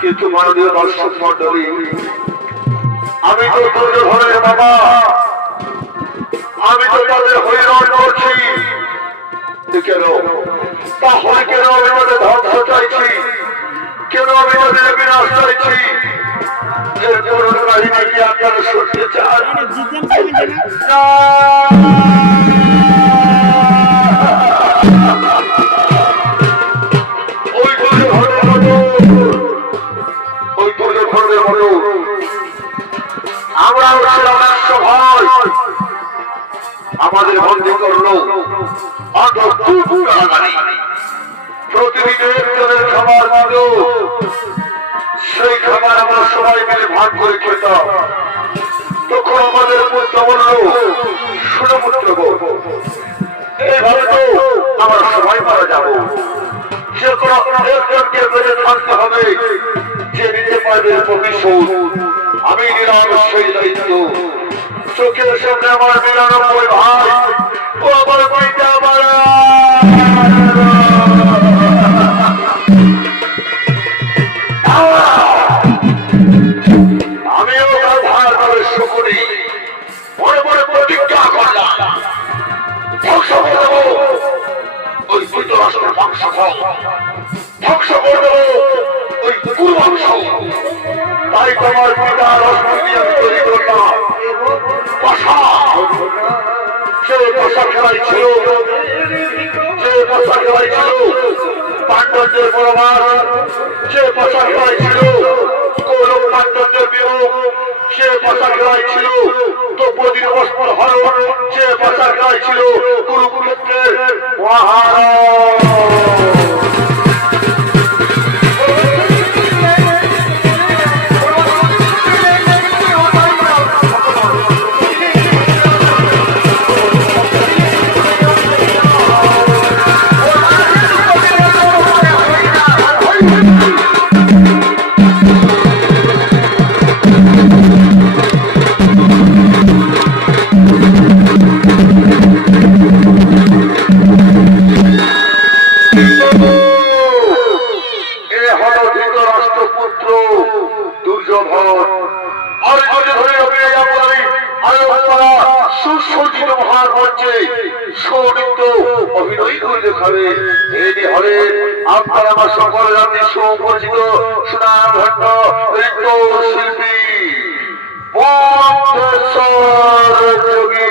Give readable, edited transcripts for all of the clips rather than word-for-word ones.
কিন্তু মাননীয় দর্শক মন্ডলী, আমি তো দুর্যোধনের বাবা, আমি তো তাদের হইরান করছি। কেন তাহলে কেন আমি তাদের ধ্বংস চাইছি? কেন আমি তাদের বিনাশ চাইছি? এর করুণ কাহিনী কি আপনারা শুনতে চান? ওই দুর্যোধনের মতো আমরা ভয় আমাদের বন্দী করলো প্রতিদিন একজনের খাবার দিল, সেই খাবার আমরা সবাই মিলে ভাগ করে খেতাম। তখন আমাদের পুত্র বলল, শুনে পুত্র, এইভাবে তো আমরা সবাই মারা যাবো। যে কোনো একজনকে বেঁচে থাকতে হবে, যে নিতে পারবে প্রতিশোধ। আমি নিলাম সেই দায়িত্ব। চোখের সামনে আমার ৯৯ ভাই ও আমার পিতা মারা। আমিও ধার করে শুকুরি মনে মনে প্রতিজ্ঞা করলাম, ধ্বংস করে দেবো ওই ধৃতরাষ্ট্রের বংশ, ধ্বংস করে দেবো ওই কুরুবংশ। তাই তোমার পিতার অস্ত্র দিয়ে আমি তৈরি করলাম পাশা। যে পাশা খেলাই ছিল, যে পাশা খেলাই ছিল পাণ্ডবদের পরমার, যে পাশা খেলাই ছিল কৌরব পাণ্ডবদের বিয়োগ, যে পাশা খেলাই ছিল দ্রৌপদীর অস্ত্র হরণ, যে পাশা খেলাই ছিল কুরুক্ষেত্রের মহারণ। সুসজ্জিত মহান মঞ্চে সৌনিত অভিনয় করে দেখাবে। এই হলে আপনার আমার সকল জাতি সুপরিচিত সুনামধন্য নৃত্য শিল্পী মন্তেশ্বর যোগী।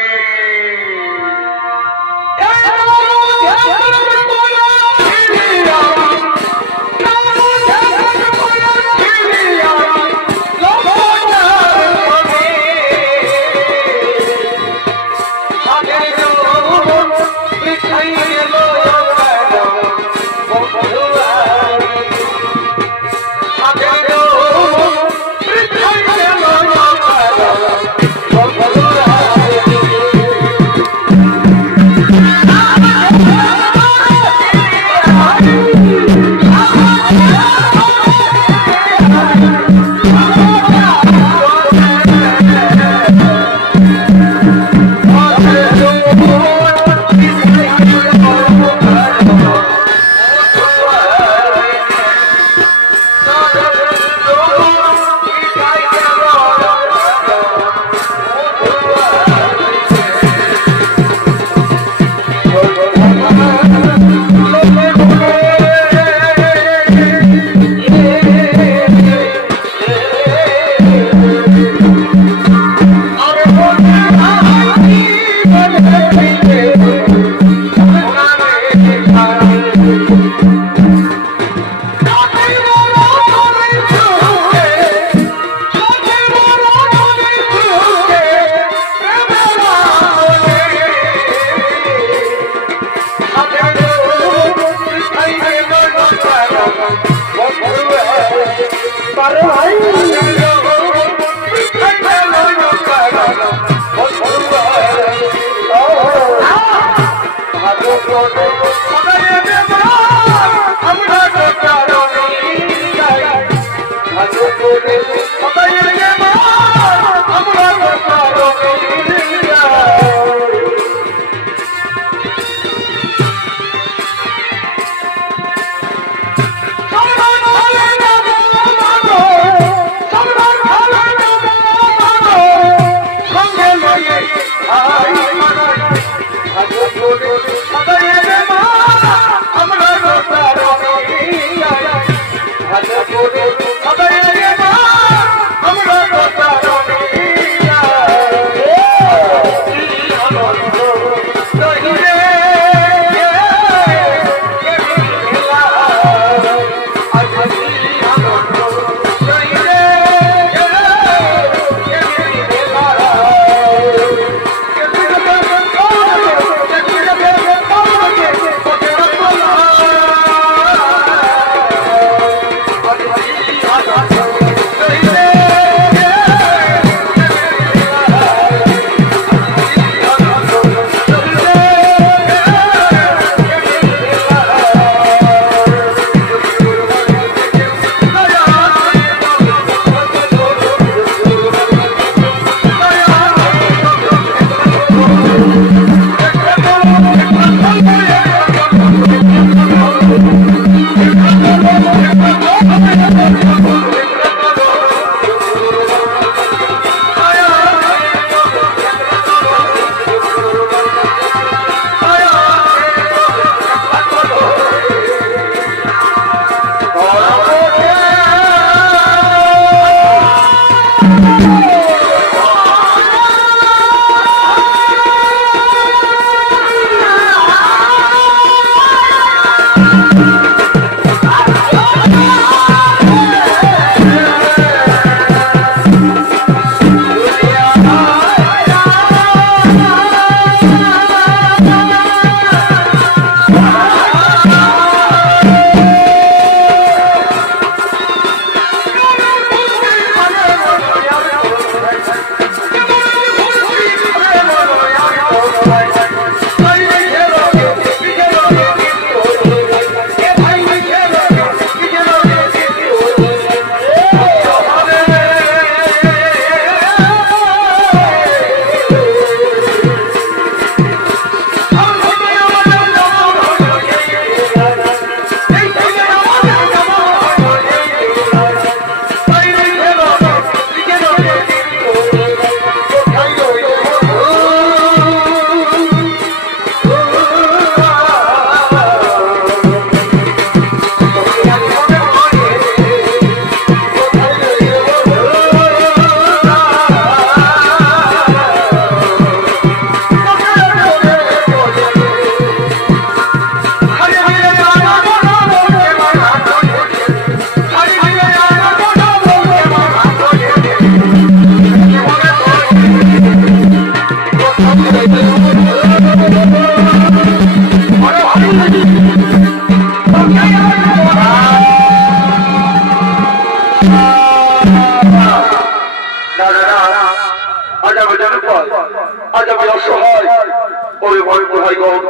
ভাইগণ,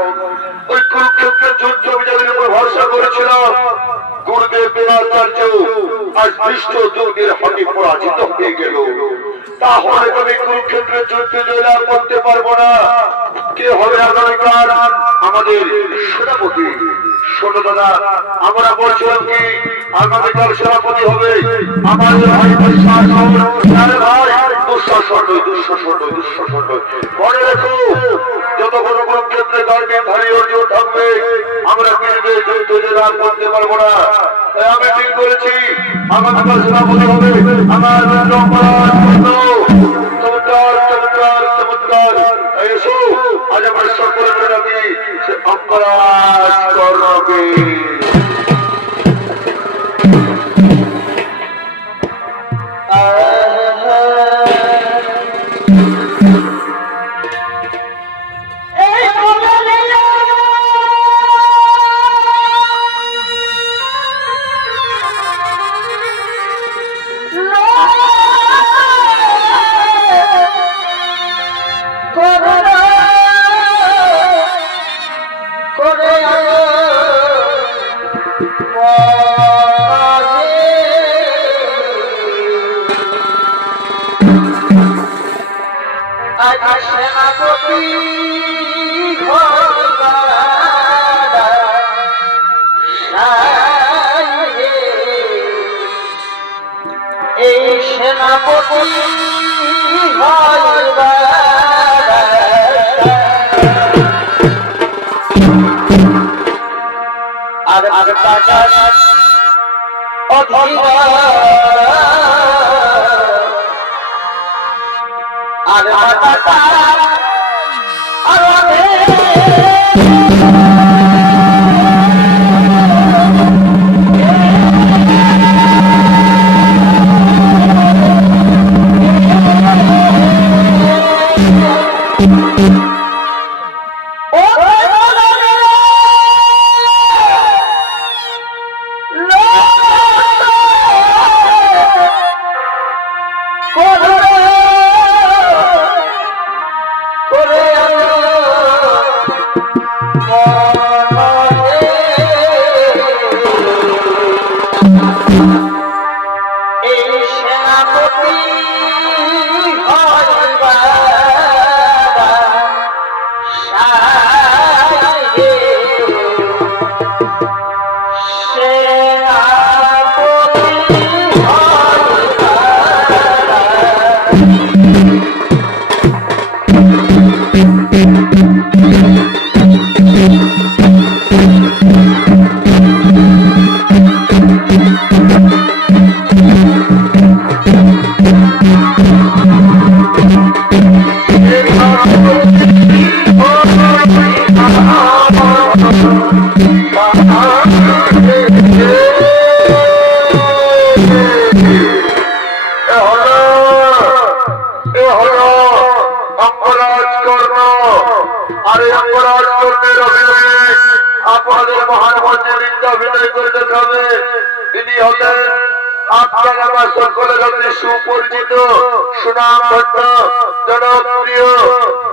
ওই কুরুক্ষেত্রের যুদ্ধ বিজয়ের উপর ভরসা করেছিলাম। গুরুদেব দ্রোণাচার্য আজ বিষ্ণ দুর্গের হাতে পরাজিত হয়ে গেল। তাহলে তবে কুরুক্ষেত্রের যুদ্ধে জয়লাভ করতে পারবো না। কে হবে আগামীকাল আমাদের সেনাপতি? শোনো দাদা, আমরা বলছিলাম কি আগামীকাল সেনাপতি হবে আমাদের ভাই দুঃশাসন। ভাই দুঃশাসন নয়, দুঃশাসন নয়, দুঃশাসন নয়। মনে রেখো, যতক্ষণ কুরুক্ষেত্রে গার্গেধারী অর্জুন থাকবে আমরা পৃথিবীর যুদ্ধ জয়লাভ করতে পারবো না। তাই আমি ঠিক করেছি আগামীকাল সেনাপতি হবে আমার চমৎকার চমৎকার চমৎকার। এসো আজ আমরা সকলে মিলে রাখি সে অঙ্গরাজ করবে। সুপরিচিত সুনামধন্য জনপ্রিয়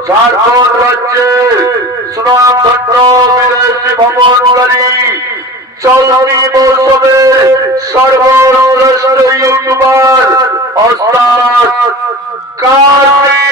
ঝাড়খণ্ড রাজ্যের সুনামধন্য বিদেশি ভ্রমণকারী চলতি মৌসুমে সর্বশ্রেষ্ঠ ইউটিউবার ওস্তাদ কার্তিক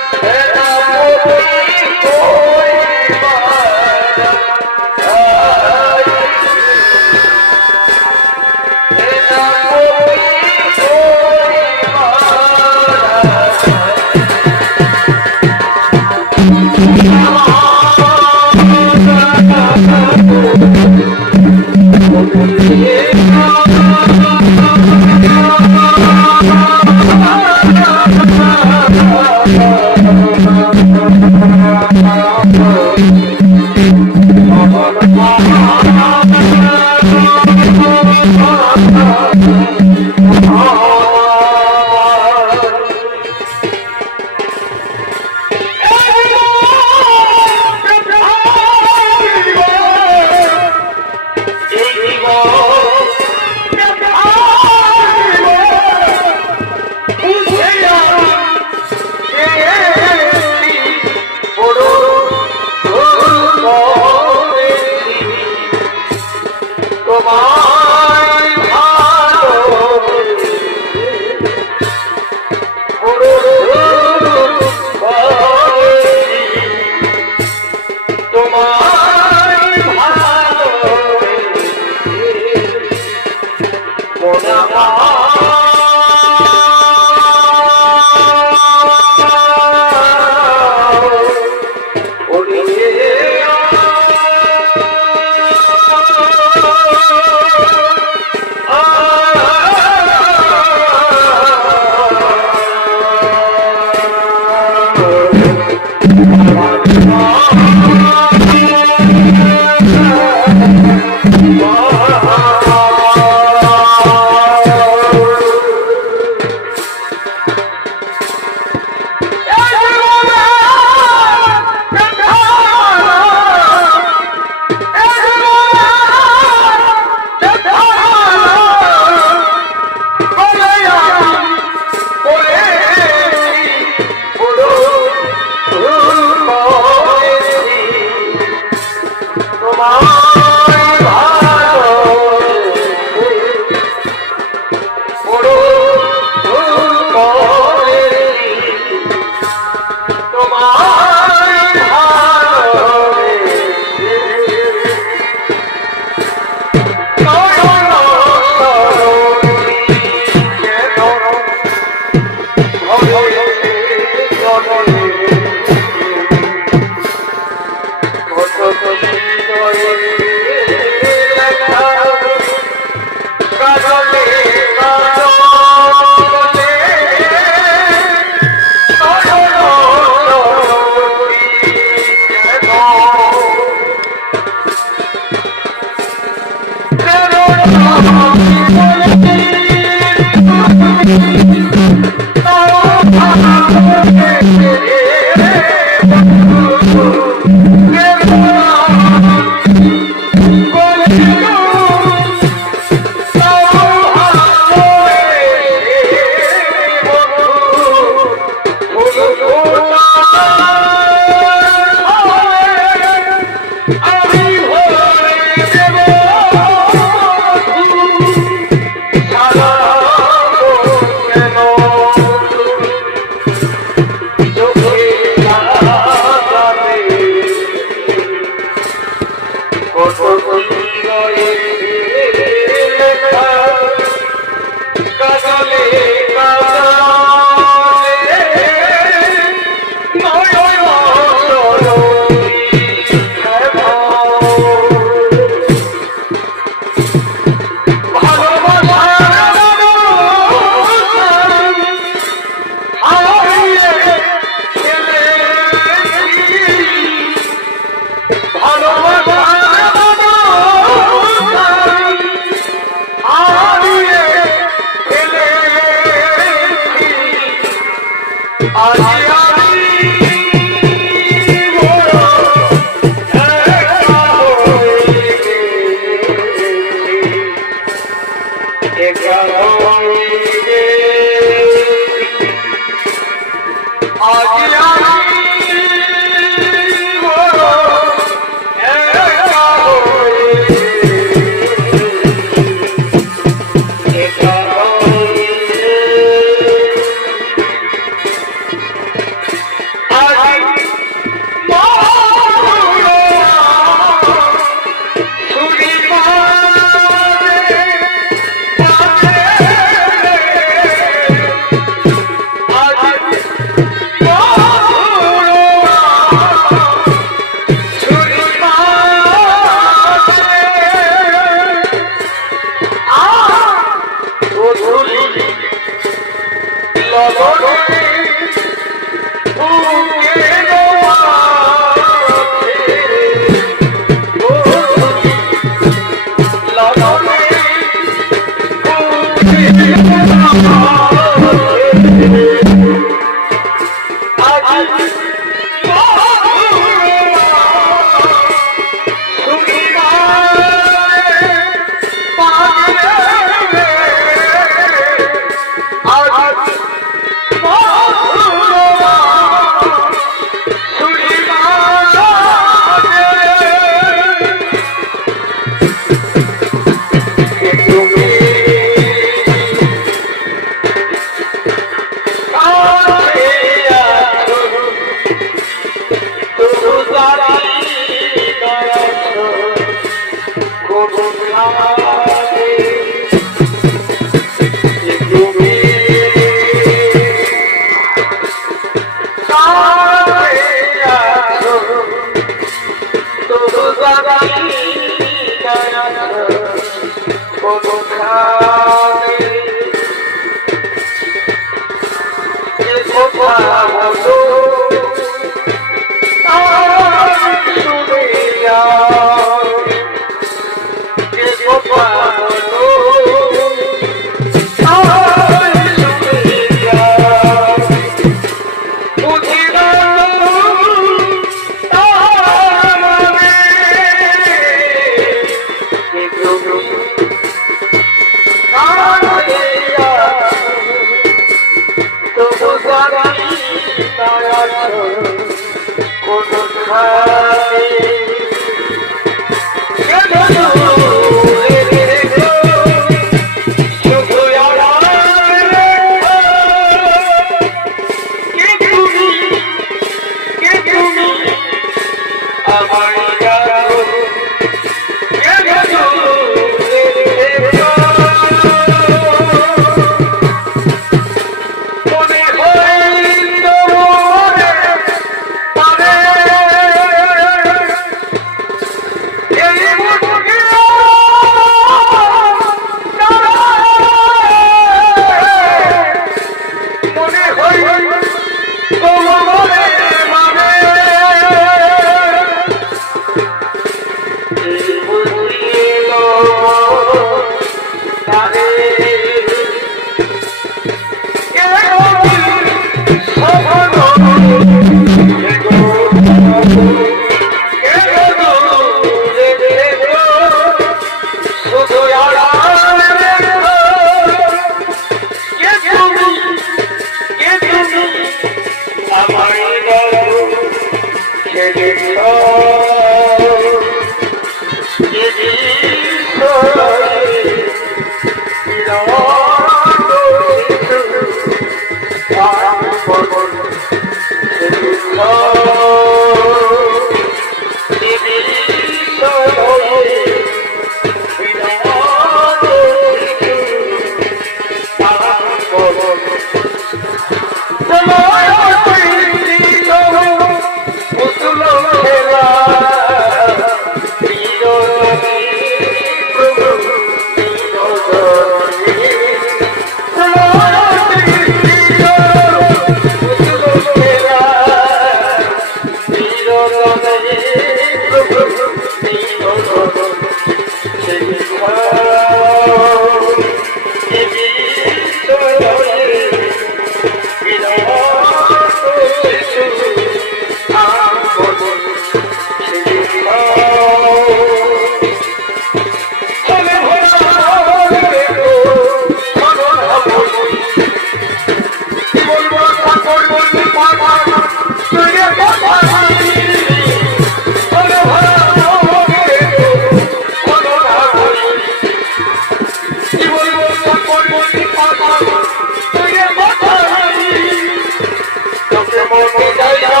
মনে যাই না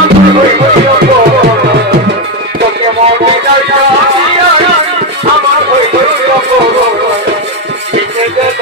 আমি হইব তোকে মনে যাই না আমার হইব লিখে গেল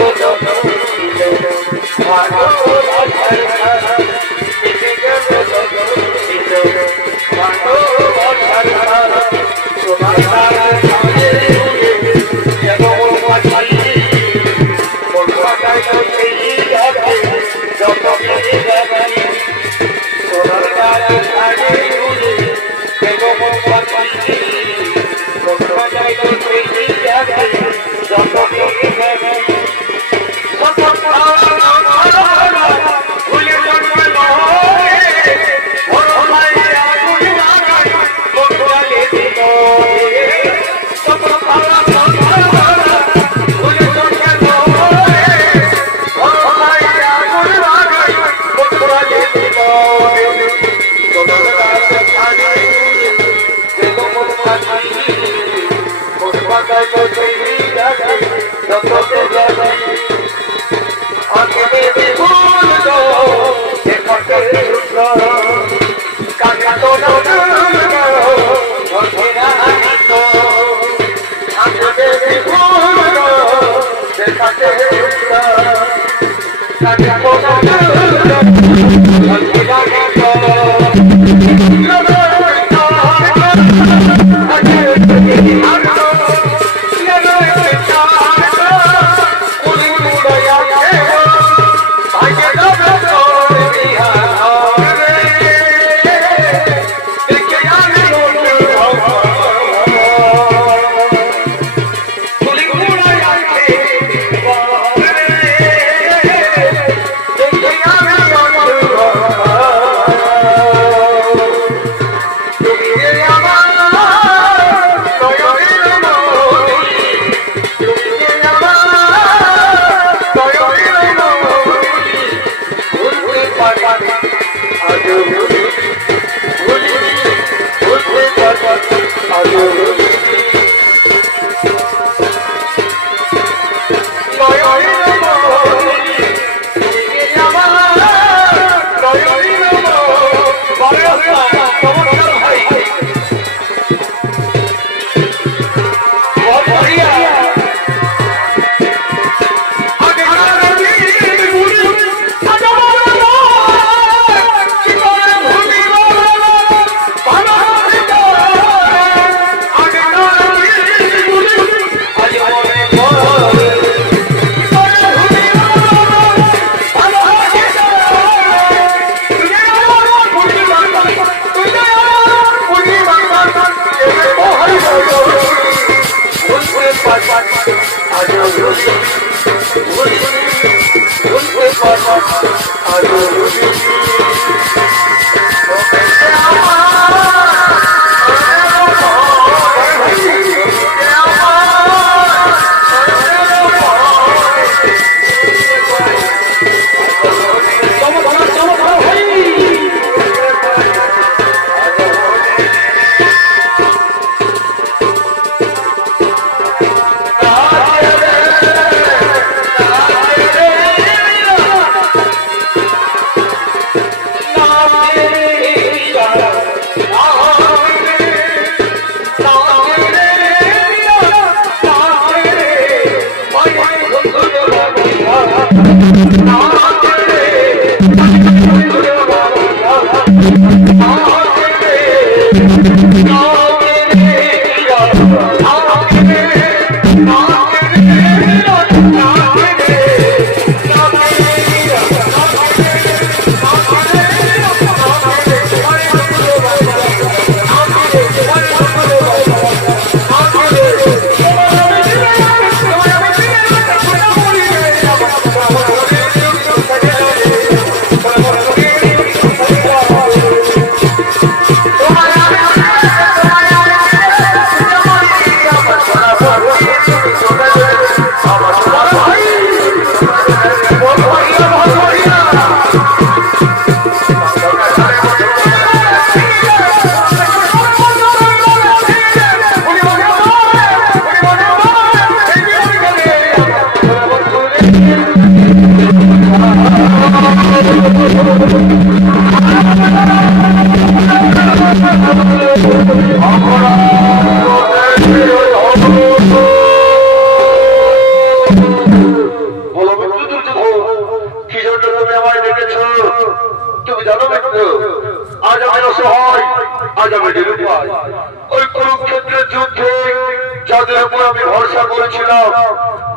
যাদের উপর আমি ভরসা করেছিলাম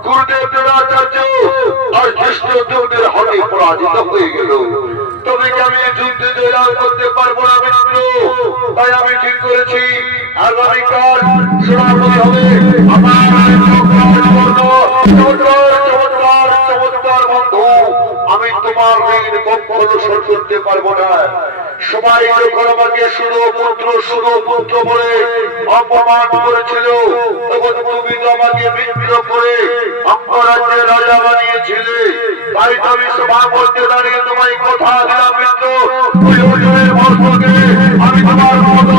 গুরুদেব দ্রোণাচার্য আর কৃষ্ণদেবের হাতে পরাজিত হয়ে গেল। তবে কি আমি যুদ্ধে জয়লাভ করতে পারবো না মিত্র? তাই আমি ঠিক করেছি আগামীকাল সোনামণি হবে আমার চমৎকার বন্ধু। আমি তোমার ঋণ কখনো শোধ করতে পারবো না। সবাই যখন আমাকে শুধু পুত্র বলে অপমান করেছিল, তখন তুমি তো আমাকে মিত্র করে অঙ্গরাজ্যের রাজা বানিয়েছিলে। তাই তো আমি সবার মধ্যে দাঁড়িয়ে তোমায় কথা দিলাম মিত্র, ওই অর্জুনের বর্ষকে আমি তোমার মত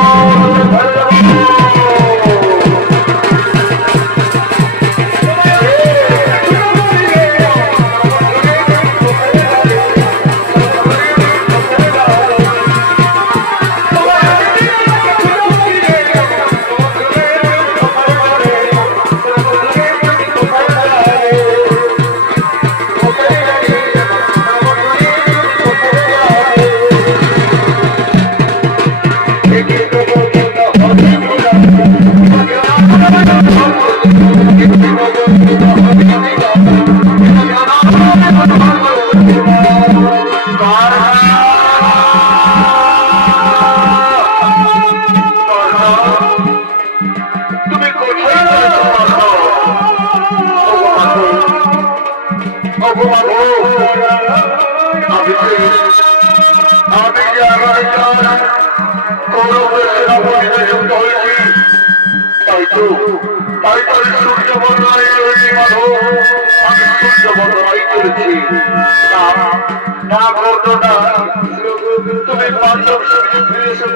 তুমি পাণ্ডব শিবিরে ফিরে এসে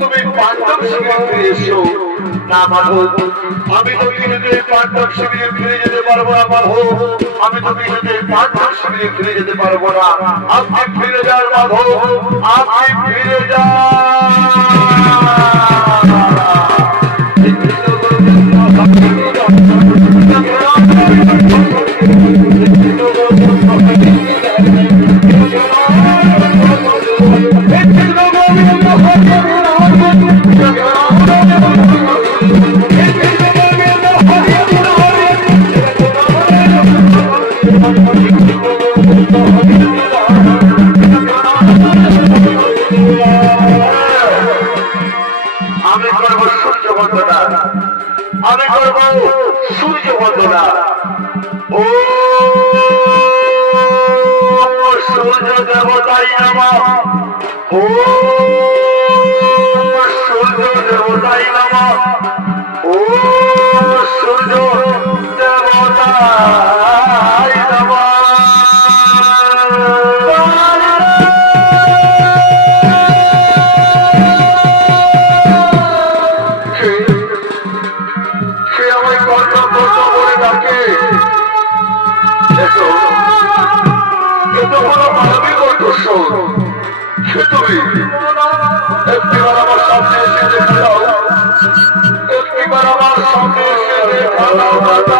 তুমি পাণ্ডব শিবিরে ফিরে এসো না মাধব। আমি তো কিছুতেই পাণ্ডব শিবিরে ফিরে যেতে পারবো না মাধব, আমি তো কিছুতেই পাণ্ডব শিবিরে ফিরে যেতে পারবো না। আপনি ফিরে যান মাধব, আপনি ফিরে আমি করবো সূর্য বন্দনা। ও সূর্য দেবতাই নমঃ, ও সূর্য দেবতাই নমঃ, ও সূর্য দেবতাই নমঃ। একটিবার আমার সামনে এসে দেখে দাও, একটিবার আমার সামনে এসে দেখা দাও দাদা।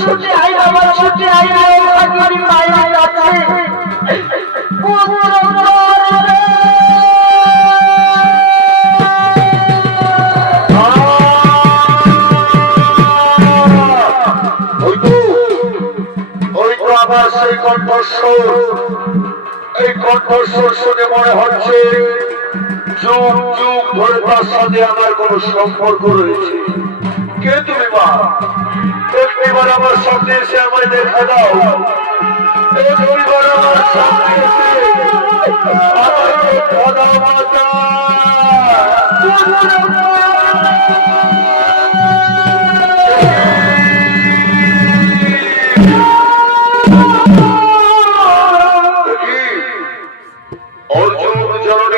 ছুটে আই বাবা, ছুটে আই মায়ের কাছে। সেই কণ্ঠস্বর, এই কণ্ঠস্বর শুনে মনে হচ্ছে যুগ যুগ ধরে তার সাথে আমার কোন সম্পর্ক রয়েছে। কে তুমি মা? একটিবার আমার সামনে এসে আমায় দেখা দাও, একটিবার আমার সামনে এসে আমায় দেখা দাও মাতা। অর্জুন জননী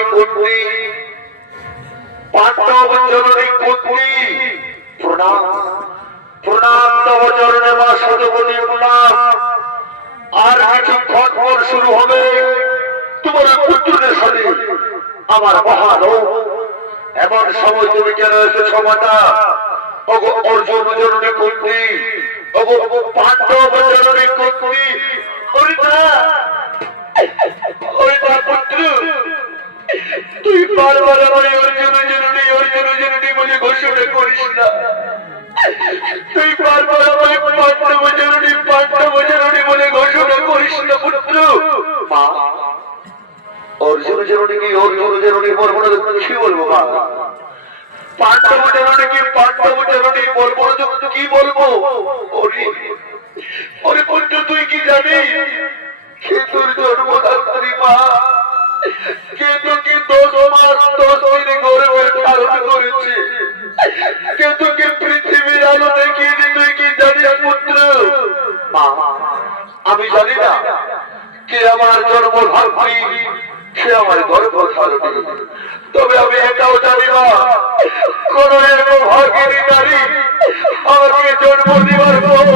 পাণ্ডব জননী পুত্রী প্রণাম প্রণাম তব চরণে মা সতপতি প্রণাম। আর কিছুক্ষণ পর শুরু হবে তোমার পুত্রের সাথে আমার মহালোক। এমন সময় তুমি কেন এসেছ মাতা? ওগো অর্জুন জননী পুত্রী, ওগো পাণ্ডব জননী পুত্রী, পুত্র তুই বারবার আমার অর্জুন জননী বলে ঘোষণা করিস না। তুই বারবার আমার পাণ্ডব জননী বলে ঘোষণা করিস না পুত্র। মা অর্জুন জননী কি অর্জুন জননী বলবো না কি বলবো? মা পাণ্ডব জননী কি পাণ্ডব জননী বলবো না কি বলবো? ওরে পুত্র তুই কি জানিস কে তোর জন্মদাত্রী মা? কে তোকে 10 মাস 10 দিন গর্ভে ধারণ করেছে? কে তোকে পৃথিবীর আলো দেখিয়েছে? তুই কি জানিস পুত্র? মা আমি জানি না কে আমার জন্মদাত্রী, সে আমার গর্ভধারিণী। তবে আমি এটাও জানি না কোন ভাগিনী নারী আমাকে জন্ম দেওয়ার পর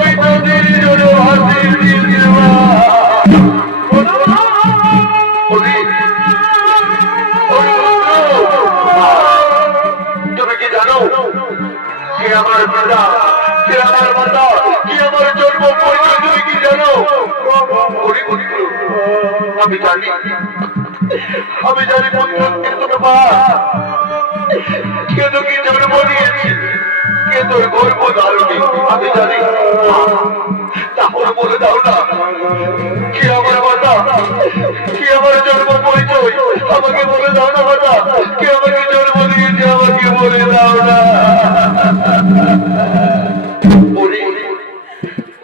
ওই নদীর জন্য ভাসিয়ে দিয়েছে। তুমি কি জানো কে আমার পিতা, কে আমার মাতা, কি আমার জন্ম পরিচয়? তুমি কি জানো? আমি জানি পুত্র কিন্তু মা কে তোকে জন্ম দিয়েছে, কে তোর গর্ভধারিণী আমি জানি। তাহলে বলে দাও না কি আমার মাতা, কি আমার জন্ম পরিচয়? আমাকে বলে দাও না মাতা, কে আমাকে জন্ম দিয়েছে? আমাকে বলে দাও না।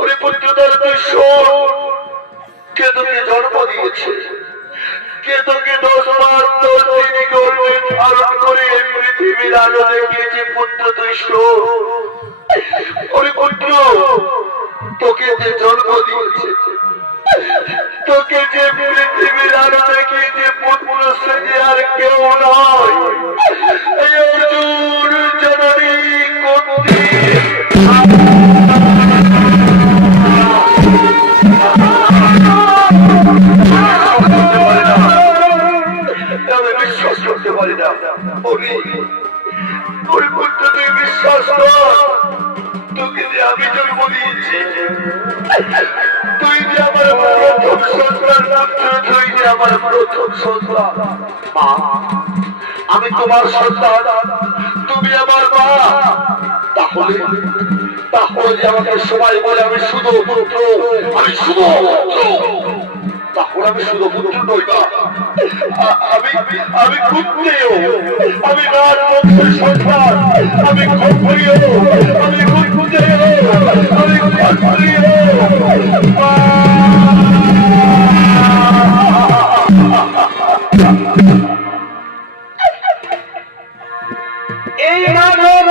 ওরে পুত্র তারা তুই শোন, কে তোকে জন্ম দিয়েছে, কে তোকে 10 মাস 10 দিন গর্ভে ধারণ করে পৃথিবীর আলো দেখিয়েছে? পুত্র তুই শোন। ওরে পুত্র তোকে যে জন্ম দিয়েছে, তোকে যে পৃথিবীর আলো দেখিয়েছে পুত্র সে যে আর কেউ নয়, এই অর্জুন জননী কুন্তি। বিশ্বাস করতে পারি না। ওরে পুত্র তুই বিশ্বাস কর, তোকে যে আমি জন্ম দিয়েছি, তুই যে আমার প্রথম সন্তান, তুই যে আমার প্রথম সন্তান। মা আমি তোমার সন্তান, তুমি আমার মা। তাহলে যে আমাকে সবাই বলে আমি শুধু পুত্র, আমি শুধু পুত্র, তাহলে আমি শুধু পুত্র নই না, আমি কুন্তিও, আমি রাজবংশের সন্তান, আমি ক্ষত্রিয়, আমি কুন্তিও, আমি ক্ষত্রিয়। এই মানব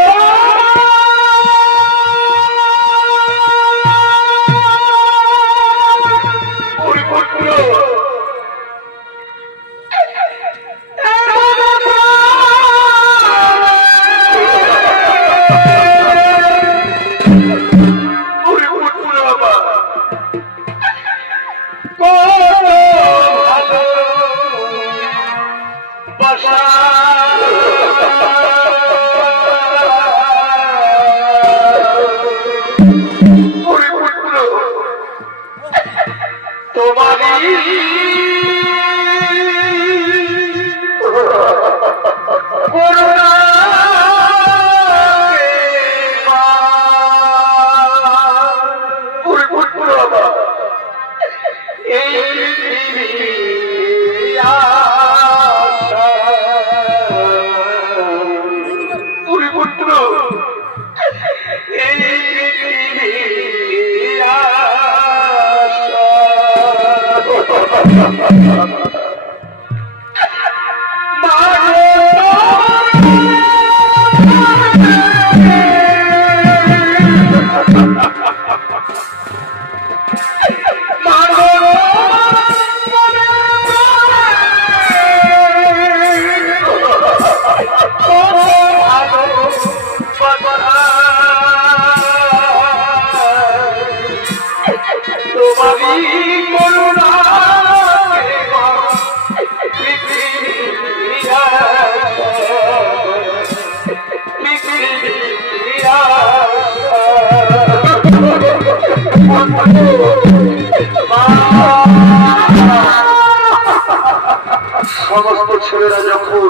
সমস্ত ছেলেরা যখন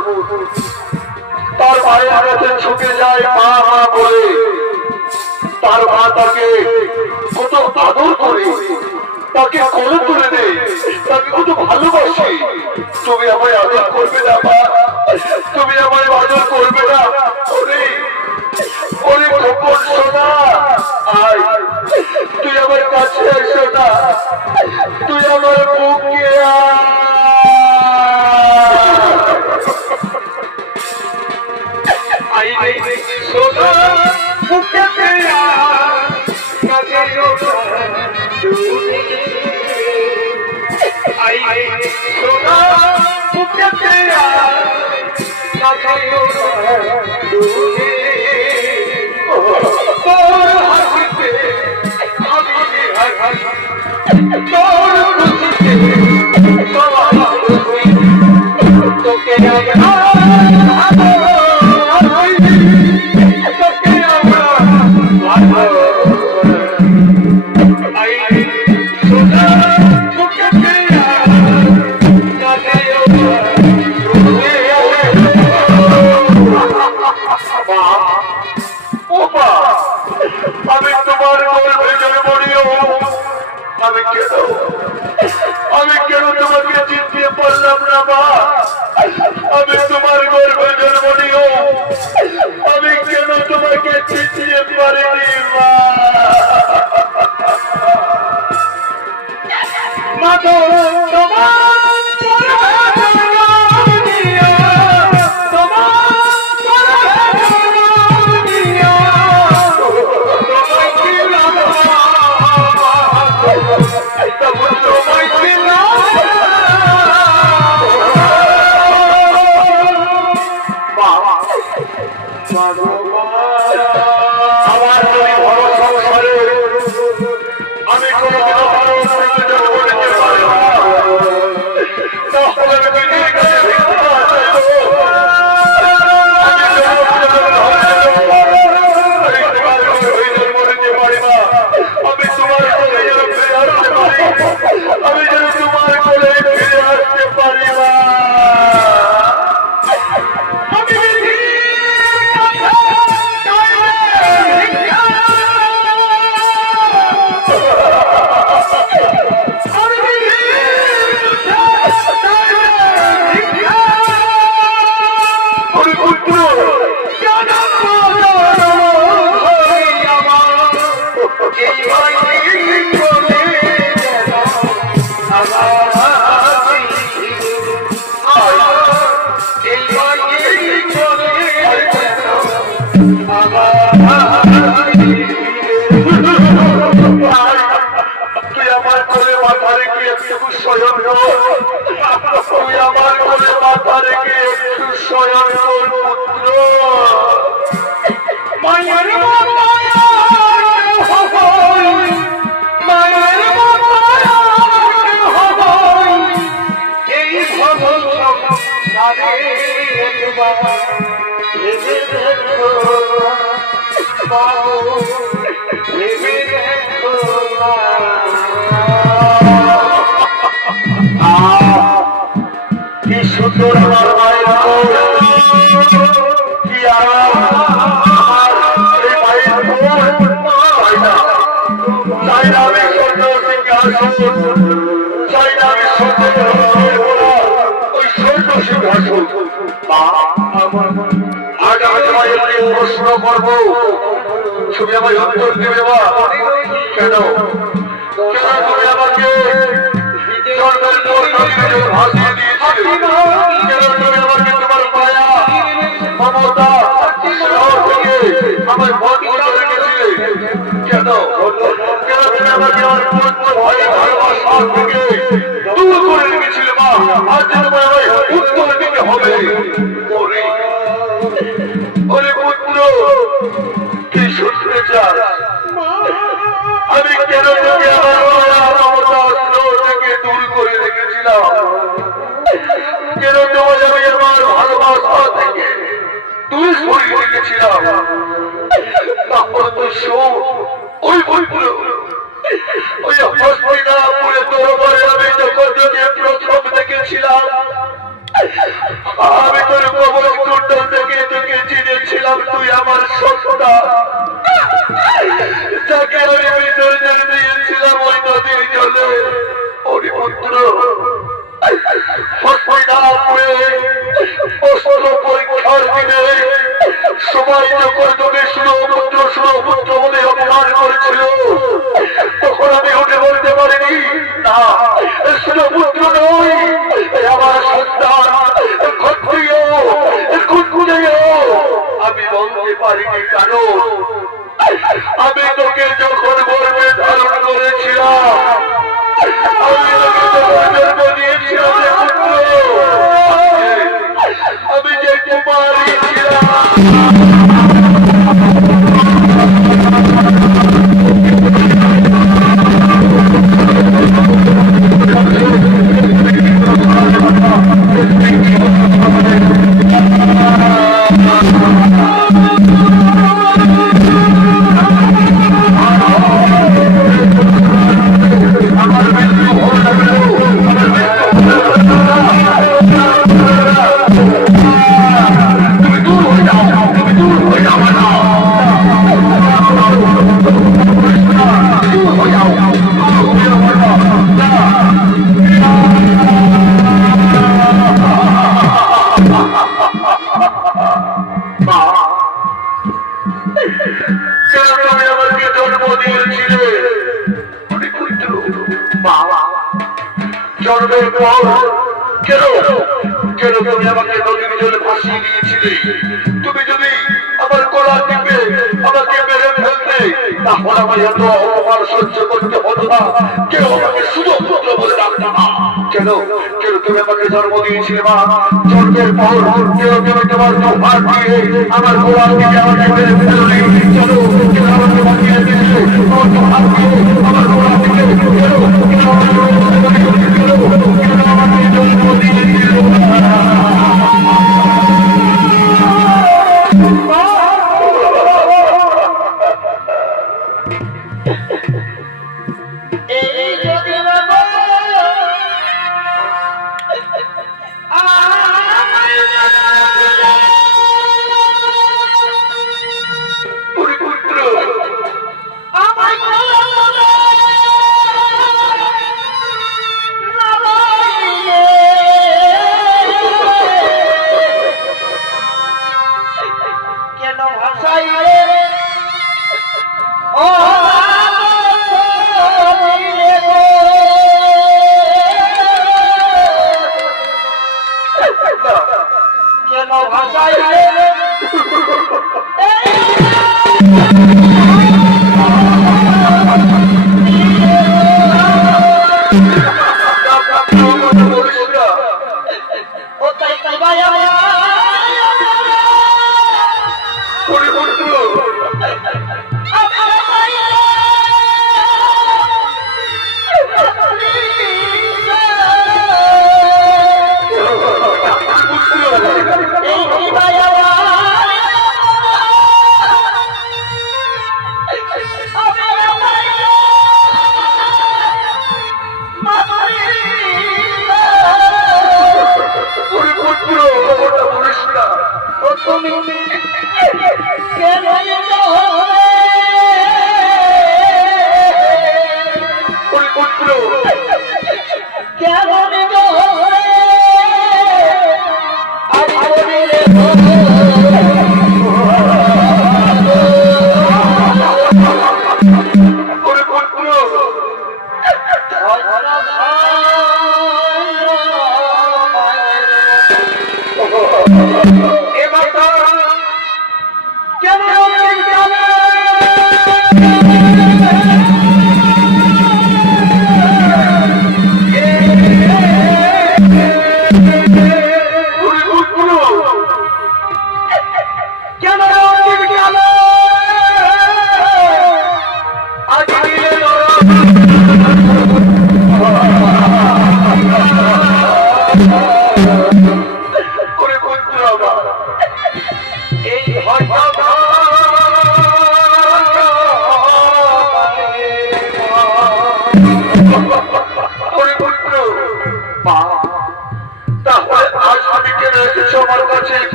তার মায়ের কাছে ছুটে যায় মা মা বলে, তার মা তাকে কত আদর করে, তাকে কোলে তুলে দেয়, তাকে কত ভালোবাসে। তুমি আমায় আদর করবে না মা, তুমি আমায় আদর করবে না? ওরে ওরে খোকন সোনা, আয় তুই আমার কাছে এসো না, তুই আমার বুকে আয় সোনা, বুকে সোনা, বুকে তোর হাসিতে আমি তোর খুশিতে তোকে আমি তোমার গর্ভে জন্মনিও, আমি কেন তোমাকে চিনতে পারলাম না মা? আমি তোমার গর্ভে জন্মনিও, আমি কেন তোমাকে চিনতে পারিনি মা? আমার তুমি বড় সংসারে আমি কোনদিন ভালো প্রয়োজন করতে পারবো না, তাহলে আমি নিজের কাছে ভিক্ষা চাইবো। আমি তোমার কোলে যেন ফিরে আসতে পারি, আমি যেন তোমার কোলে ফিরে আসতে পারি না। তুই আমার কোলে মাথা রেখে একটু স্বয়ং তুই আমার কোলে মাথা রেখে একটু স্বয়ং পুত্র। মায়ের এই ভবন কি সুন্দর আমার মায়ের কি আমার এই মায়ের চাই না আমি স্বর্ণ সিংহাসন, চাই না আমি ওই স্বর্ণ সিংহাসন। আজ আমি তোমায় প্রশ্ন করবো, তুমি আমায় উত্তর দেবে মা? কেন তুমি আমাকে জন্মের পর নদীতে ভাসিয়ে দিয়েছিলে? কেন তুমি আমাকে তোমার মায়া মমতা থেকে আমায় বন্ধ করে রেখেছিলে? কেন তুমি আমাকে আমার ভয় ভালোবাসা থেকে দূর করে রেখেছিলে মা? আজ তোমায় আমায় উত্তর দিতে হবে। ওরে পুত্র, কি শুনতে চাস? আমি কেন তোকে আমার থেকে দূর করে রেখেছিলাম? কেন তোমায় আমি আমার ভালোবাসা থেকে দূর করে রেখেছিলাম? তারপর তো ওই পুত্র, ওই হস্তিনাপুরে তোর আমি যখন তোকে প্রথম দেখেছিলাম আমি তোর কবজ কুণ্ডল থেকে তোকে চিনেছিলাম, তুই আমার সন্তান, যাকে আমি বিসর্জন দিয়েছিলাম ওই নদীর জলে। ওরে পুত্র, হস্তিনাপুরে অস্ত্র পরীক্ষার দিনে সবাই যখন তোকে সুরপুত্র বলে অপমান করেছিল, তখন আমি উঠে বলতে পারিনি না, সুরপুত্র নই, আমার সন্তান ক্ষত্রিয় কুটকুটেও আমি বলতে পারিনি। কারণ আমি তোকে যখন গর্ভে ধারণ করেছিলাম, আমি তোকে জন্ম দিয়েছিলাম আমি যে কুমারী ছিলাম। জন্মের পর কেন তুমি আমাকে নদীর জলে ভাসিয়ে দিয়েছিলে? তুমি যদি আমার গলা টিপে আমাকে মেরে ফেলতে, তাহলে আমার এত অপমান সহ্য করতে হতো না, কেউ আমাকে সুরপুত্র বলে ডাকতো না। কেন তুমি আমাকে জন্ম দিয়েছিলে মা? জন্মের পর কেন তুমি তোমার হাত দিয়ে আমার গলা টিপে আমাকে মেরে ফেললে? কেন আমাকে বাঁচিয়ে দিয়েছিলে? তোমার হাত দিয়ে আমার গলা টিপে আমাকে জন্ম দিয়েছিল। কেমন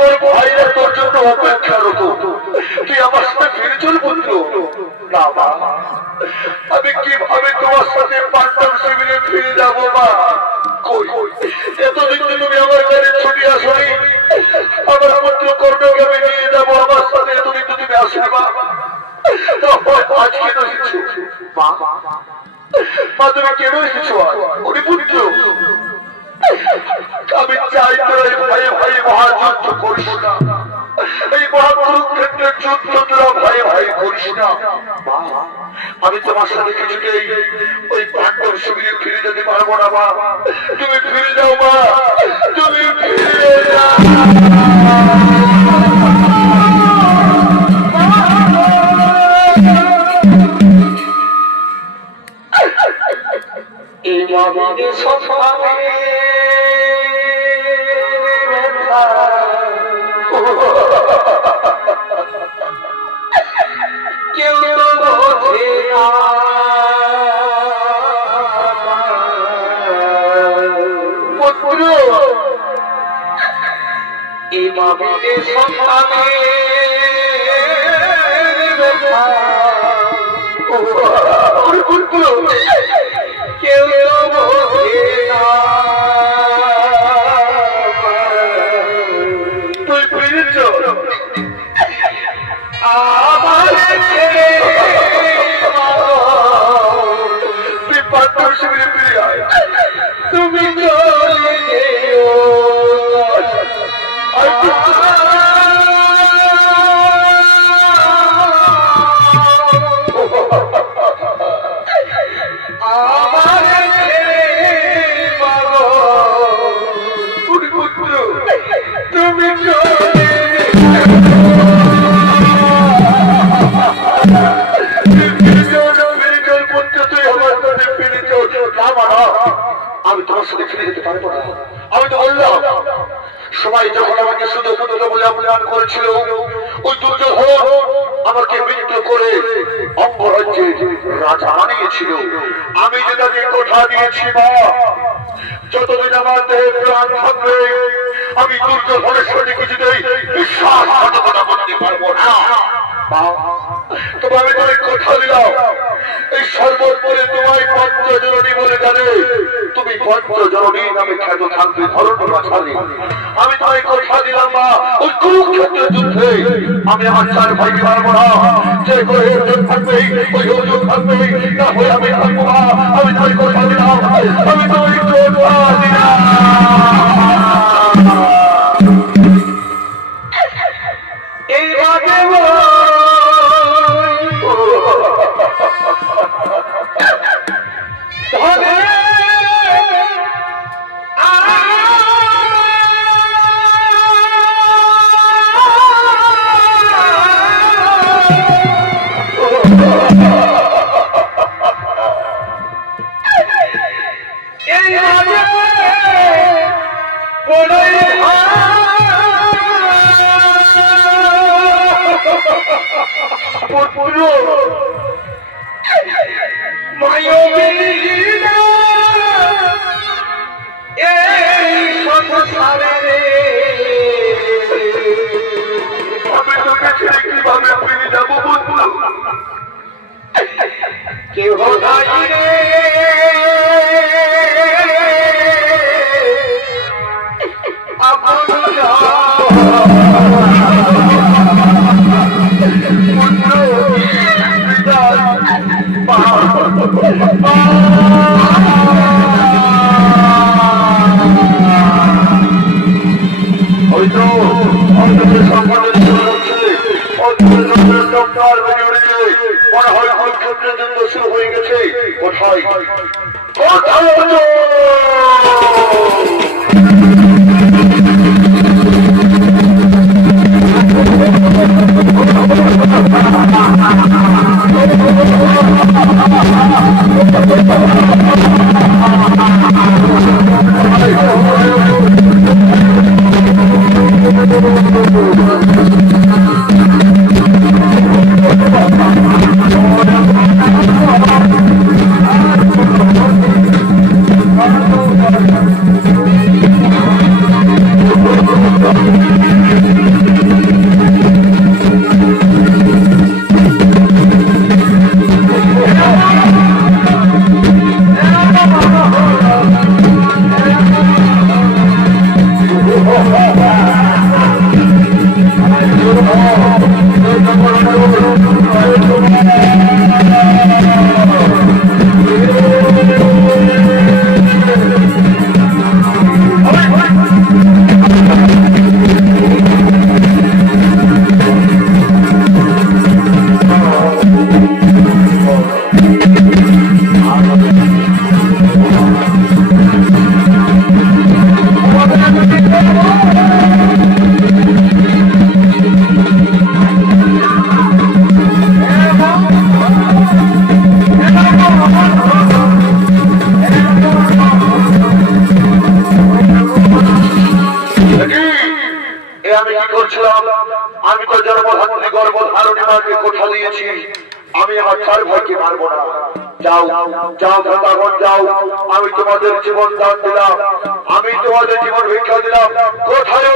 তোর ভাইরা তোর জন্য অপেক্ষারত, তুই আমার সাথে ফিরে চল পুত্র। না মা, আমি কিভাবে তোমার সাথে পান্ডব শিবিরে ফিরে যাবো মা? কই এতদিন তুমি আমার গাড়ি ছুটি আসনি, আমার পুত্র কর্ণকে আমি নিয়ে যাবো আমার সাথে, এতদিন তো তুমি আসলে মা। আজকে তো এসেছো মা, মা তুমি কেন এসেছো উনি পুত্র? আমি চাই তো এই ভাই ভাই মহাযুদ্ধ করিস না, এই মহাকুরুক্ষেত্রের যুদ্ধ তোরা ভাই ভাই করিস না। আমি তোমার সাথে কিছুতেই ওই পান্ডব শিবিরে ফিরে যেতে পারবো না মা, তুমি ফিরে যাও মা, তুমি ফিরে যাও। এই মাকে সফাবে কেউ বোঝে না, এই মাকে সফাবে কেউ বোঝে না। তুই ফিরেছ আমার ছেড়ে, তুই পান্ডব শিবিরে ফিরে আয়, তুমি চলে যেও। আমি তোমার সাথে ফিরে যেতে পারবো না, আমি তো বললাম সবাই যখন আমাকে শুধু পুত্র বলে অপমান করেছিল, ওই দুর্যোধন আমাকে মৃত্যু করে অঙ্গরাজ্যের রাজা বানিয়েছিল। আমি যে তাকে কথা দিয়েছি মা, যতদিন আমার দেহে প্রাণ থাকবে আমি দুর্যোধনের সাথে কিছুতেই বিশ্বাসঘাতকতা করতে পারবো না। তবে আমি তোমায় কথা দিলাম, এই শরবত বলে তোমায় পঞ্চজননী বলে জানে, তুমি পঞ্চজননী নামে খ্যাত থাকবে ধরণী মাঝারে। আমি তোমায় কথা দিলাম মা, ওই কুরুক্ষেত্রের যুদ্ধে আমি আমার চার ভাইকে পারবো না, যে করে অর্জুন থাকবে ওই অর্জুন থাকবে, না হয়ে আমি থাকবো না। আমি তোমায় কথা দিলাম, আমি তোমায় কথা দিলাম। শুরু হয়ে গেছে। কোথায় করছিলাম আমি তো জন্মধাত্রী গর্ভধারণী মাকে কথা দিয়েছি আমি আমার চার ভাইকে মারবো না। যাও যাও ভ্রাতাগণ যাও, আমি তোমাদের জীবন দান দিলাম, আমি তোমাদের জীবন ভিক্ষা দিলাম, কোথায়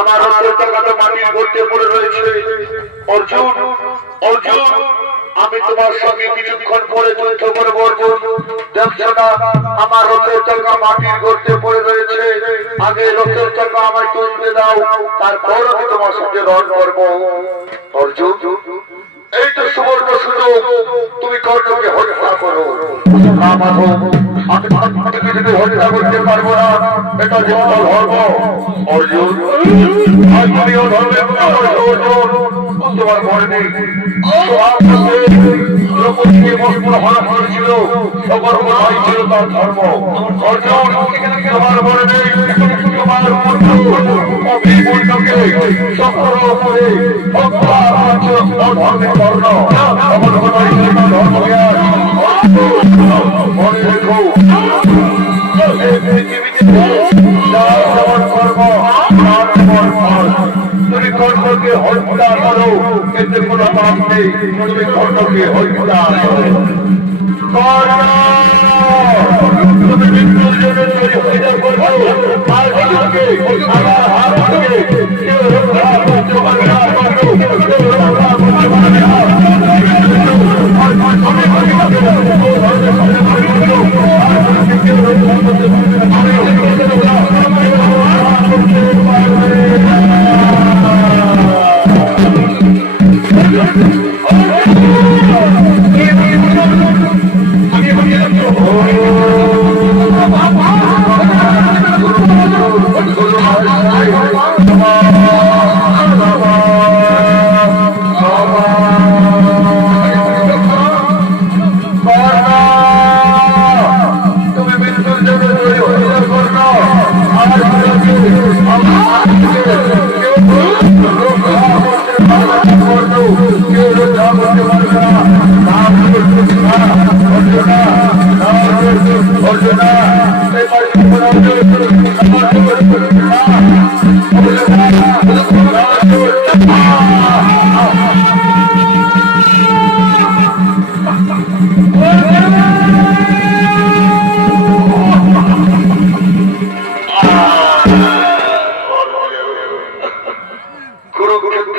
আমার মাটির গর্তে পড়ে রয়েছে। অর্জুন অর্জুন আমি তোমার সঙ্গে কিছুক্ষণ পরে যুদ্ধ করবো। অর্জুন দেখছো না আমার রথের চাকা মাটির গর্তে পড়ে রয়েছে, আগে রথের চাকা আমায় তুলতে দাও, তারপর আমি তোমার সঙ্গে রণ করবো। অর্জুন এই তো সুবর্ণ সুযোগ, তুমি কর্ণকে হত্যা করো। আমি যদি হত্যা করতে পারবো না, এটা যেমন ধর্ম। অর্জুন তুমি অধর্মে তোমার মনে নেই ছিল তার ধর্ম। অর্জুন তোমার মনে নেই তোমার ধর্মের কর্ণ ধর্ম জ্ঞান মনে রেখো। তুমি কর্ণকে হত্যা করো, এতে কোনো পাপ নেই। তুমি কর্ণকে হত্যা করো। তুমি মৃত্যুর জন্য তৈরি হয়ে করবো, আমার হাত থেকে কেউ রক্ষা করতে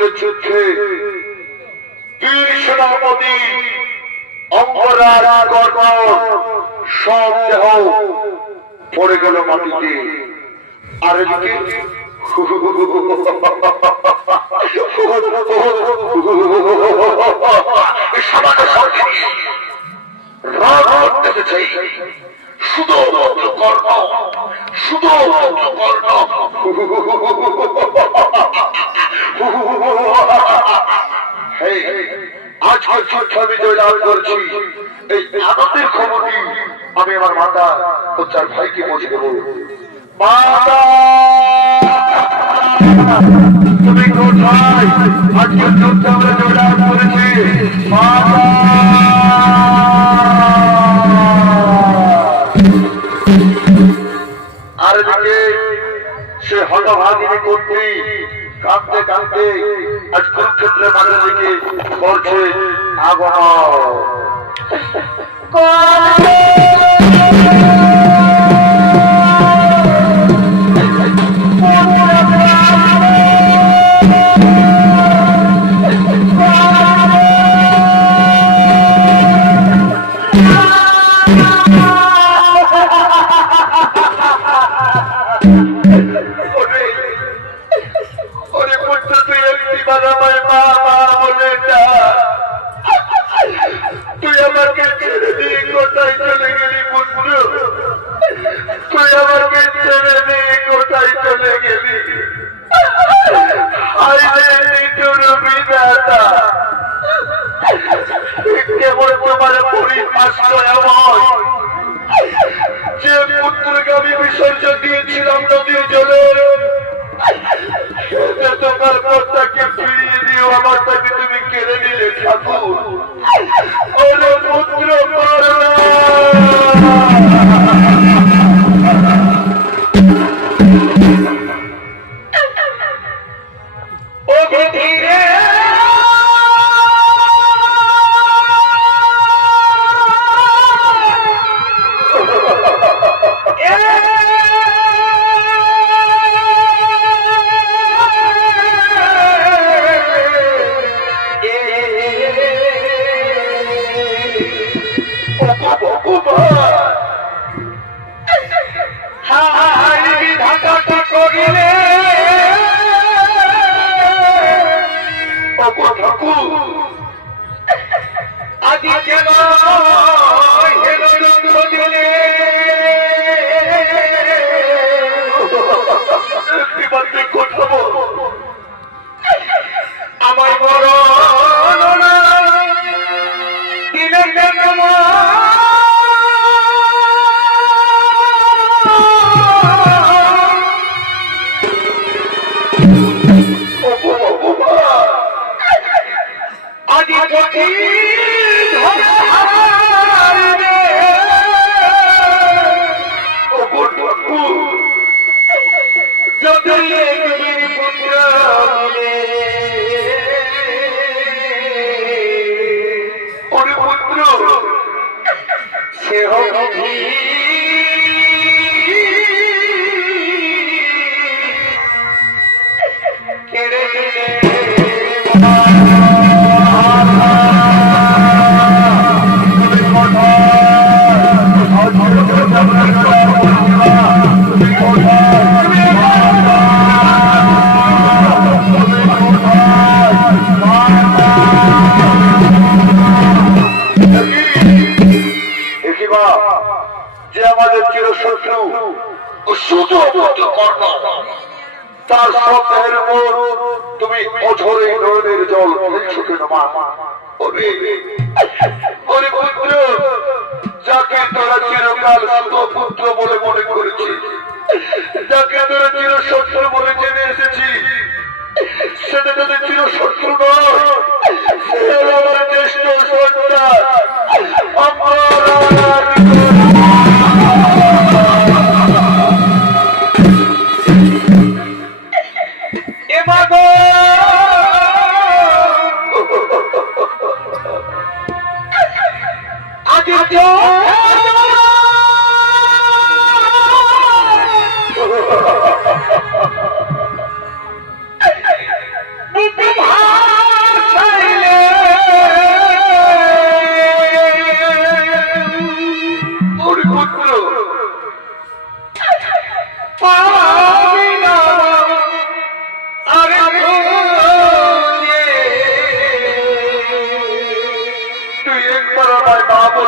যুদ্ধে যুদ্ধে বীর সেনাপতি অঙ্গরাজ কর্ণ সব দেহ পড়ে গেল মাটিতে। আর এদিকে রাগ করতেছে শুধু কর্ণ, শুধু কর্ণ। আজকে যুদ্ধ আমি জয়লাভ করছি, এই আনন্দের খবরটি আমি আমার মাতা ও চার ভাইকে পৌঁছে দেবো। মাতা তুমি কোথায়? আজকে যুদ্ধ আমরা জয়লাভ করেছি। মাতা আর এদিকে সে হতভাগিনী কর্মী কাঁদতে কাঁদতে আজ কুরুক্ষেত্রের মাঠের দিকে করছে আগমন। তুই আমাকে ছেড়ে দিয়ে কোথায় চলে গেলি পুত্র? তুই আমাকে ছেড়ে দিয়ে কোথায় চলে গেলি? কেবল তোমার পরিহাস যে পুত্রকে আমি বিসর্জন দিয়েছিলাম নদীর জলে, তোমার পথটাকে ফিরিয়ে দিও, আমার তাকে তুমি কেড়ে নিলে ঠাকুর। ওরে পুত্র আমার বড় যে আমাদের চিরশত্রু শুধু কর্ণ, তার সপ্তাহের উপর তুমি অঝরে নয়নের জল ফেলছো কেন মা? ওরে পুত্র, যাকে তোরা চিরকাল শুধু পুত্র বলে মনে করেছিস, যাকে তোরা চিরশত্রু বলে জেনে এসেছি, সেটা যদি চিরশত্রু নয়, সে আমার জ্যেষ্ঠ সন্তান।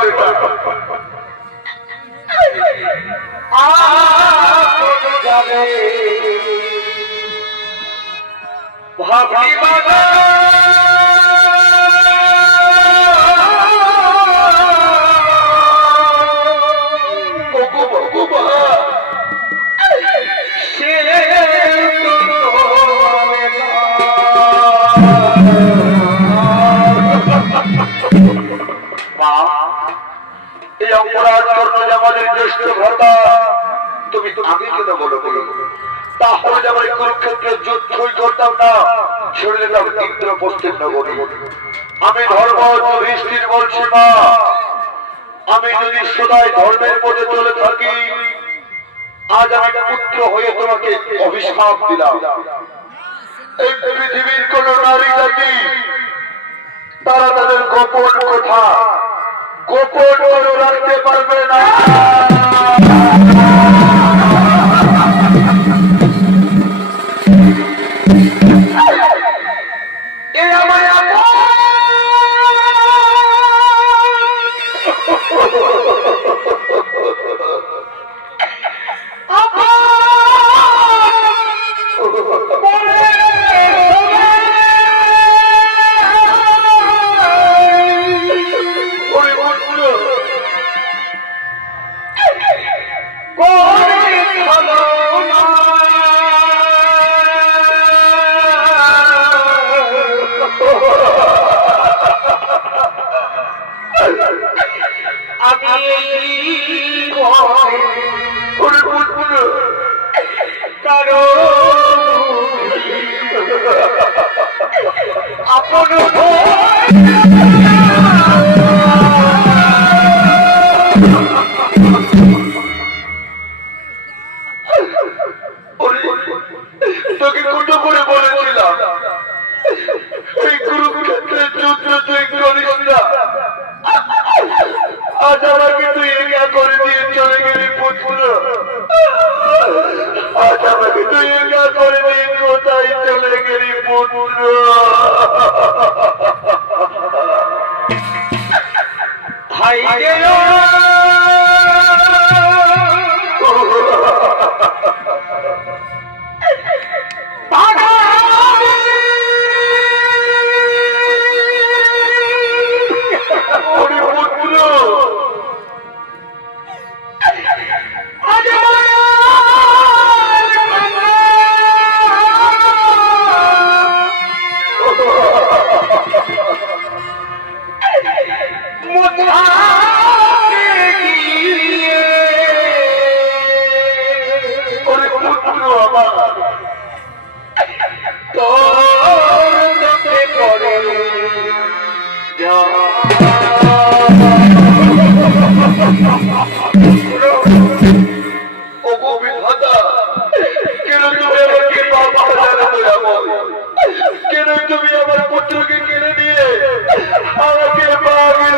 এটা ভাবি বাবা এই অপরাধ জন্য যে আমাদের জ্যেষ্ঠ ভ্রাতা তুমি তো আগে কেন বলো বলো তাহলে যে আমার কুরুক্ষেত্রের যুদ্ধই করতাম না ছেড়ে দিলাম ইন্দ্রপ্রস্থের নগরী আমি ধর্ম যুধিষ্ঠির বলছি মা আমি যদি সদাই ধর্মের পথে চলে থাকি আজ আমি পুত্র হয়ে তোমাকে অভিশাপ দিলাম এই পৃথিবীর কোন নারী জাতি তারা তাদের গোপন কথা গোপন করে রাখতে পারবে না তোকে কত করে বলেছিলাম এই কুরুক্ষেত্রের যুদ্ধ তুই করিস না আজ আমাকে তুই একা করে দিয়ে চলে গেলি পুত্র আজ আমাকে তুই একা করে দিয়ে কোথায় চলে গেলি পুত্র ভাই গেল তুমি আমার পুত্রকে কিনে দিয়ে আমাকে পাগল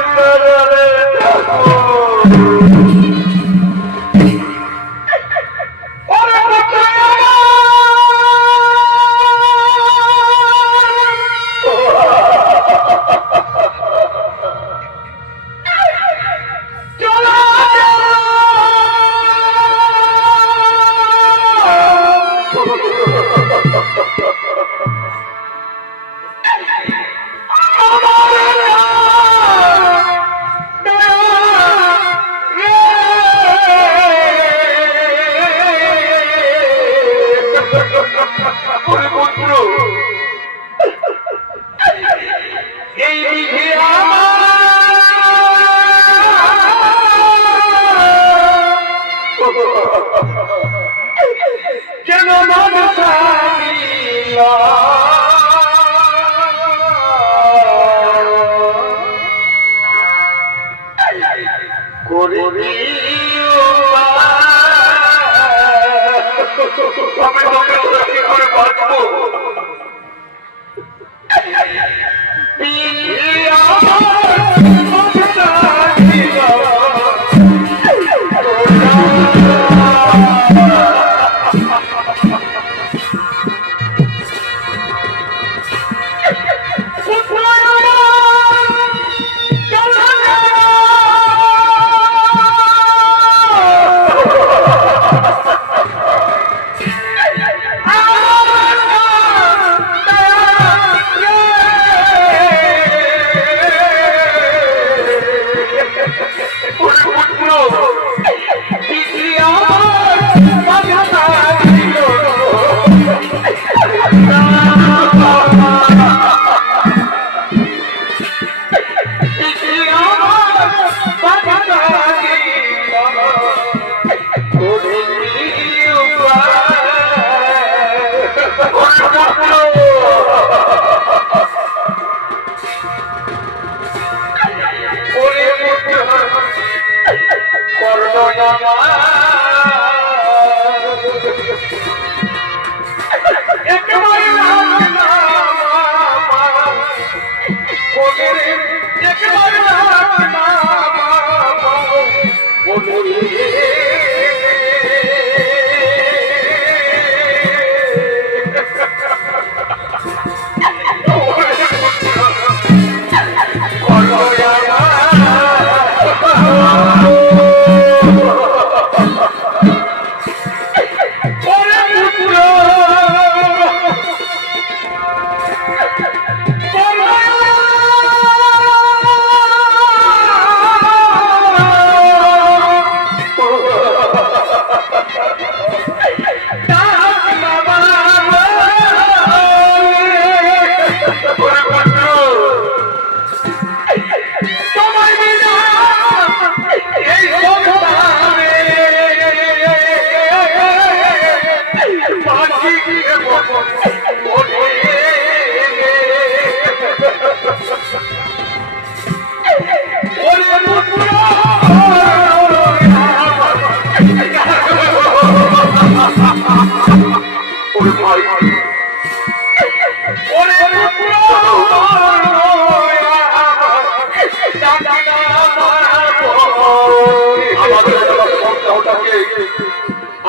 করে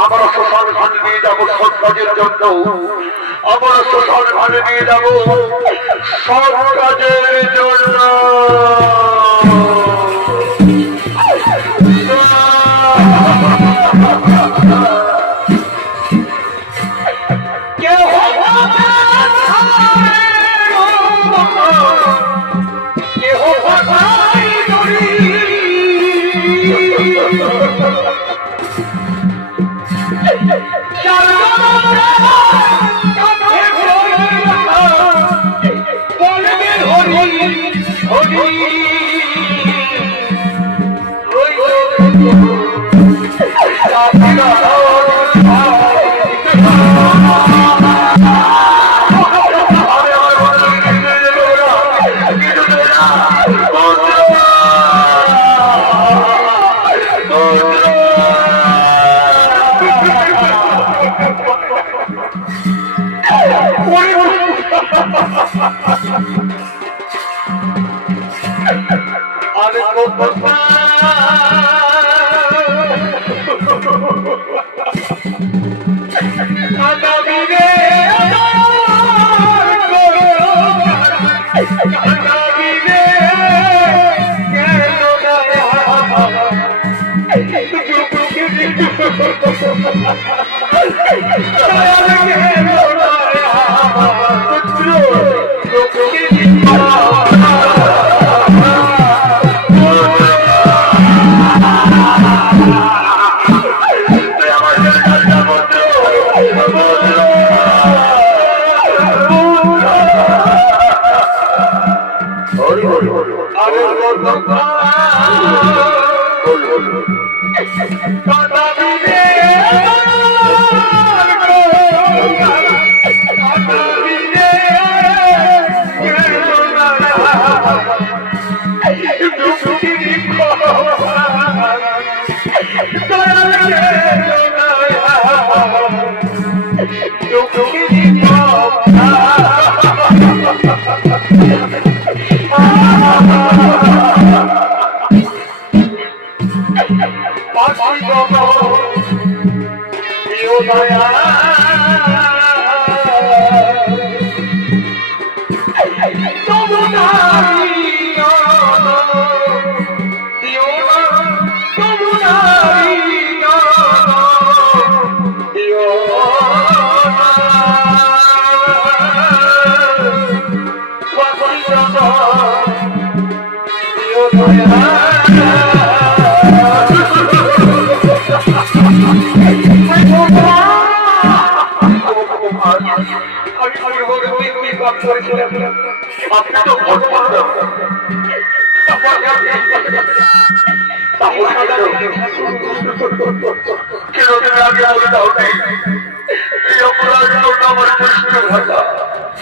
আমরা শ্মশান ঘাটে নিয়ে যাবো সৎ কাজের জন্য, আমরা শ্মশান ঘাটে নিয়ে যাবো সৎ কাজের জন্য।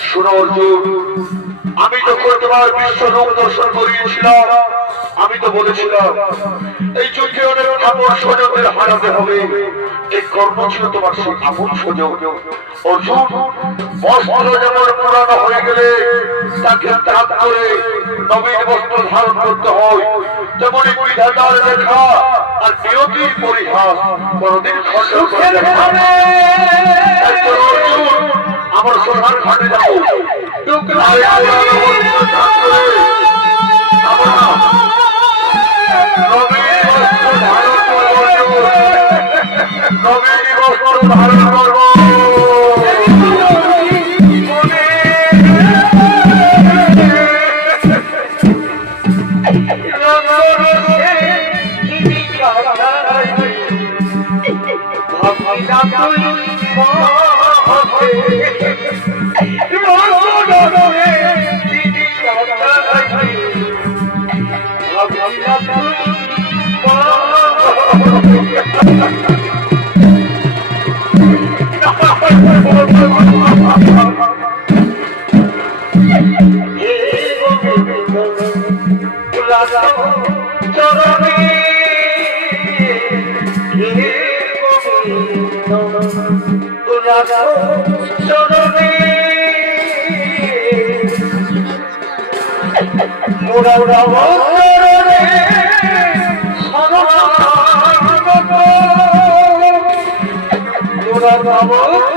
শোনো অর্জুন, আমি যখন তোমার বিশ্বরূপ দর্শন করিয়েছিলাম, আমি তো বলেছিলাম এই যুদ্ধে অনেক আপন স্বজনদের হারাতে হবে। এই কর্ম ছিল তোমার সেই আপন স্বজন। অর্জুন, বস্ত্র যেমন পুরানো হয়ে গেলে তাকে ত্যাগ করে নবীন বস্ত্র ধারণ করতে হয়, তেমনি বিধাতার লেখা আর নিয়তির পরিহাস কোনদিন খণ্ডন করতে হবে। আমার শ্মশান ঘাটে যাবো, নবীন বস্ত্র ধারণ করবো। মোরা